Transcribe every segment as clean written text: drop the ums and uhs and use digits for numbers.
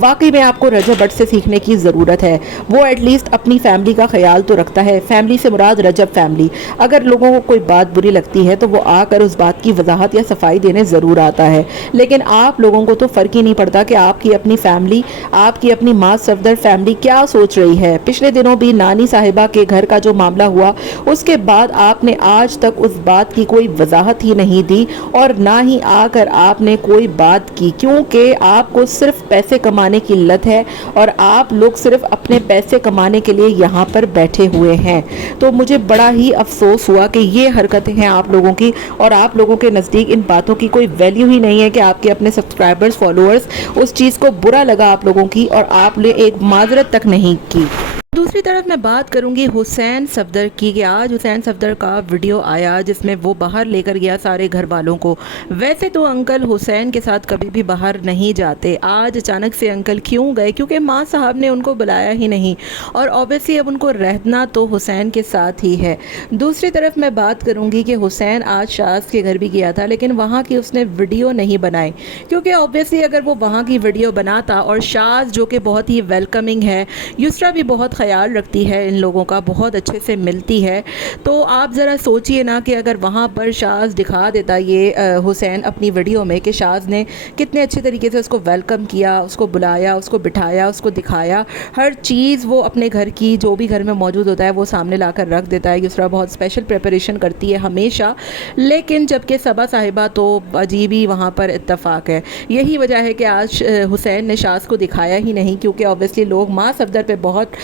واقعی میں آپ کو رجب بٹ سے سیکھنے کی ضرورت ہے. وہ ایٹ لیسٹ اپنی فیملی کا خیال تو رکھتا ہے. فیملی سے مراد رجب فیملی. اگر لوگوں کو کوئی بات بری لگتی ہے تو وہ آ کر اس بات کی وضاحت یا صفائی دینے ضرور آتا ہے. لیکن آپ لوگوں کو تو فرق ہی نہیں پڑتا کہ آپ کی اپنی فیملی, آپ کی اپنی ماں صفدر فیملی کیا سوچ رہی ہے. پچھلے دنوں بھی نانی صاحبہ کے گھر کا جو معاملہ ہوا, اس کے بعد آپ نے آج تک اس بات کی کوئی وضاحت ہی نہیں دی اور نہ ہی آ کر آپ نے کوئی بات کی, کیونکہ آپ کو صرف پیسے کمانے کی لت ہے اور آپ لوگ صرف اپنے پیسے کمانے کے لیے یہاں پر بیٹھے ہوئے ہیں. تو مجھے بڑا ہی افسوس ہوا کہ یہ حرکتیں ہیں آپ لوگوں کی, اور آپ لوگوں کے نزدیک ان باتوں کی کوئی ویلیو ہی نہیں ہے کہ آپ کے اپنے سبسکرائبرز, فالوورز اس چیز کو برا لگا آپ لوگوں کی اور آپ نے ایک معذرت تک نہیں کی. دوسری طرف میں بات کروں گی حسین صفدر کی کہ آج حسین صفدر کا ویڈیو آیا جس میں وہ باہر لے کر گیا سارے گھر والوں کو. ویسے تو انکل حسین کے ساتھ کبھی بھی باہر نہیں جاتے, آج اچانک سے انکل کیوں گئے؟ کیونکہ ماں صاحب نے ان کو بلایا ہی نہیں اور اوبیسلی اب ان کو رہنا تو حسین کے ساتھ ہی ہے. دوسری طرف میں بات کروں گی کہ حسین آج شاذ کے گھر بھی گیا تھا لیکن وہاں کی اس نے ویڈیو نہیں بنائی, کیونکہ اوبیسلی اگر وہ وہاں کی ویڈیو بناتا, اور شاذ جو کہ بہت ہی ویلکمنگ ہے, یسرا بھی بہت خیال رکھتی ہے ان لوگوں کا, بہت اچھے سے ملتی ہے, تو آپ ذرا سوچئے نا کہ اگر وہاں پر شاذ دکھا دیتا یہ حسین اپنی ویڈیو میں کہ شاذ نے کتنے اچھے طریقے سے اس کو ویلکم کیا, اس کو بلایا, اس کو بٹھایا, اس کو دکھایا, ہر چیز وہ اپنے گھر کی جو بھی گھر میں موجود ہوتا ہے وہ سامنے لا کر رکھ دیتا ہے. یسرا بہت اسپیشل پریپریشن کرتی ہے ہمیشہ, لیکن جبکہ صبا صاحبہ تو عجیب ہی وہاں پر اتفاق ہے. یہی وجہ ہے کہ آج حسین نے شاذ کو دکھایا ہی نہیں, کیونکہ اوبیسلی لوگ ماں صفدر پہ بہت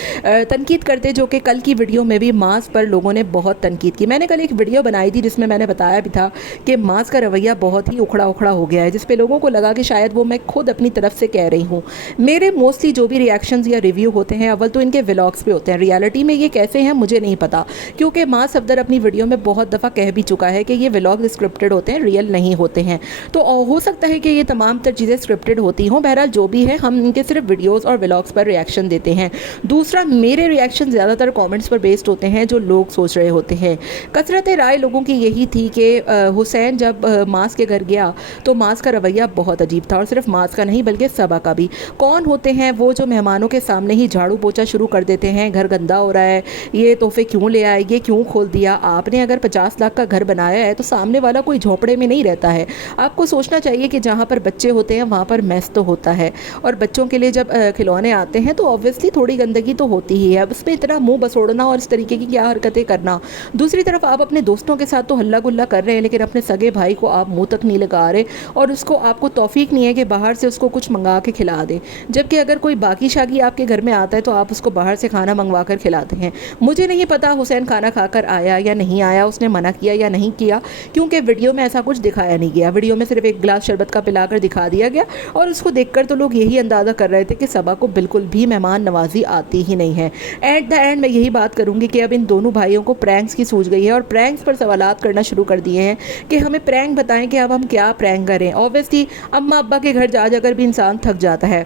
تنقید کرتے, جو کہ کل کی ویڈیو میں بھی ماس پر لوگوں نے بہت تنقید کی. میں نے کل ایک ویڈیو بنائی تھی جس میں میں نے بتایا بھی تھا کہ ماس کا رویہ بہت ہی اکھڑا اکھڑا ہو گیا ہے, جس پہ لوگوں کو لگا کہ شاید وہ میں خود اپنی طرف سے کہہ رہی ہوں. میرے موسٹلی جو بھی ریاکشنز یا ریویو ہوتے ہیں اول تو ان کے ولاگس پہ ہوتے ہیں, ریالٹی میں یہ کیسے ہیں مجھے نہیں پتا, کیونکہ ماں صفدر اپنی ویڈیو میں بہت دفعہ کہہ بھی چکا ہے کہ یہ ولاگ اسکرپٹڈ ہوتے ہیں, ریئل نہیں ہوتے ہیں. تو ہو سکتا ہے کہ یہ تمام تر چیزیں اسکرپٹڈ ہوتی ہوں, بہرحال جو بھی ہے ہم ان کے صرف ویڈیوز اور ولاگس پر ریاکشن دیتے ہیں. دوسرا, میرے ریاکشن زیادہ تر کامنٹس پر بیسڈ ہوتے ہیں جو لوگ سوچ رہے ہوتے ہیں. کثرت رائے لوگوں کی یہی تھی کہ حسین جب ماس کے گھر گیا تو ماس کا رویہ بہت عجیب تھا, اور صرف ماس کا نہیں بلکہ صبا کا بھی. کون ہوتے ہیں وہ جو مہمانوں کے سامنے ہی جھاڑو پوچھا شروع کر دیتے ہیں, گھر گندا ہو رہا ہے, یہ تحفے کیوں لے آئے, یہ کیوں کھول دیا. آپ نے اگر 50 لاکھ کا گھر بنایا ہے تو سامنے والا کوئی جھونپڑے میں نہیں رہتا ہے. آپ کو سوچنا چاہیے کہ جہاں پر بچے ہوتے ہیں وہاں پر میس تو ہوتا ہے, اور بچوں کے لیے جب کھلونے آتے ہیں تو اوبویسلی تھوڑی گندگی تو ہوتی ہی ہے. اب اس میں اتنا منہ بسوڑنا اور اس طریقے کی کیا حرکتیں کرنا. دوسری طرف آپ اپنے دوستوں کے ساتھ تو ہلہ گلہ کر رہے ہیں, لیکن اپنے سگے بھائی کو آپ منہ تک نہیں لگا رہے, اور اس کو آپ کو توفیق نہیں ہے کہ باہر سے اس کو کچھ منگا کے کھلا دیں. جبکہ اگر کوئی باقی شاگی آپ کے گھر میں آتا ہے تو آپ اس کو باہر سے کھانا منگوا کر کھلاتے ہیں. مجھے نہیں پتا حسین کھانا کھا کر آیا یا نہیں آیا, اس نے منع کیا یا نہیں کیا, کیونکہ ویڈیو میں ایسا کچھ دکھایا نہیں گیا. ویڈیو میں صرف ایک گلاس شربت کا پلا کر دکھا دیا گیا, اور اس کو دیکھ کر تو لوگ یہی اندازہ کر رہے تھے کہ صبا کو بالکل بھی مہمان نوازی آتی ہی نہیں ہے. ایٹ دا اینڈ میں یہی بات کروں گی کہ اب ان دونوں بھائیوں کو پرینکس کی سوچ گئی ہے, اور پرینکس پر سوالات کرنا شروع کر دیے ہیں کہ ہمیں پرینک بتائیں کہ اب ہم کیا پرینک کریں. اوبویسلی اماں ابا کے گھر جا جا کر بھی انسان تھک جاتا ہے,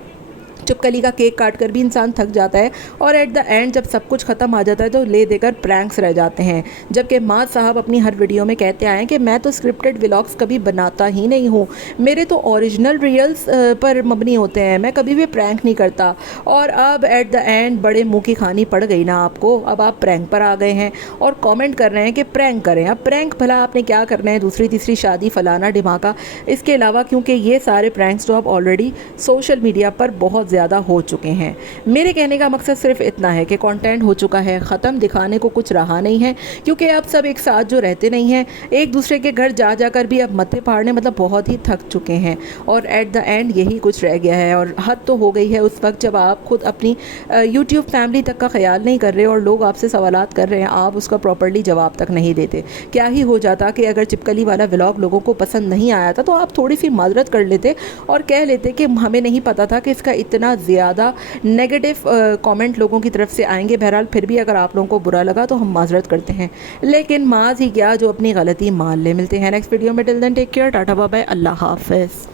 چپکلی کا کیک کاٹ کر بھی انسان تھک جاتا ہے, اور ایٹ دا اینڈ جب سب کچھ ختم آ جاتا ہے تو لے دے کر پرینکس رہ جاتے ہیں. جبکہ ماں صاحب اپنی ہر ویڈیو میں کہتے آئے ہیں کہ میں تو اسکرپٹڈ ولاگس کبھی بناتا ہی نہیں ہوں, میرے تو اوریجنل ریلز پر مبنی ہوتے ہیں, میں کبھی بھی پرینک نہیں کرتا. اور اب ایٹ دا اینڈ بڑے منہ کی کھانی پڑ گئی نا آپ کو, اب آپ پرینک پر آ گئے ہیں اور کامنٹ کر رہے ہیں کہ پرینک کریں. اب پرینک بھلا آپ نے کیا کرنا ہے, دوسری تیسری شادی فلانا ڈھماکا, اس کے علاوہ کیونکہ یہ سارے پرینکس تو اب آلریڈی سوشل میڈیا پر بہت زیادہ ہو چکے ہیں. میرے کہنے کا مقصد صرف اتنا ہے کہ کنٹینٹ ہو چکا ہے ختم, دکھانے کو کچھ رہا نہیں ہے, کیونکہ اب سب ایک ساتھ جو رہتے نہیں ہیں, ایک دوسرے کے گھر جا جا کر بھی اب متھے پھاڑنے مطلب بہت ہی تھک چکے ہیں. اور ایٹ دا اینڈ یہی کچھ رہ گیا ہے, اور حد تو ہو گئی ہے اس وقت جب آپ خود اپنی یوٹیوب فیملی تک کا خیال نہیں کر رہے, اور لوگ آپ سے سوالات کر رہے ہیں, آپ اس کا پراپرلی جواب تک نہیں دیتے. کیا ہی ہو جاتا کہ اگر چپکلی والا ولاگ لوگوں کو پسند نہیں آیا تھا تو آپ تھوڑی سی معذرت کر لیتے اور کہہ لیتے کہ ہمیں نہیں پتا تھا کہ اس کا اتنا زیادہ نیگیٹو کامنٹ لوگوں کی طرف سے آئیں گے. بہرحال پھر بھی اگر آپ لوگوں کو برا لگا تو ہم معذرت کرتے ہیں, لیکن معاذ ہی کیا جو اپنی غلطی مان لے. ملتے ہیں نیکسٹ ویڈیو میں, till then take care, tata bye bye, اللہ حافظ.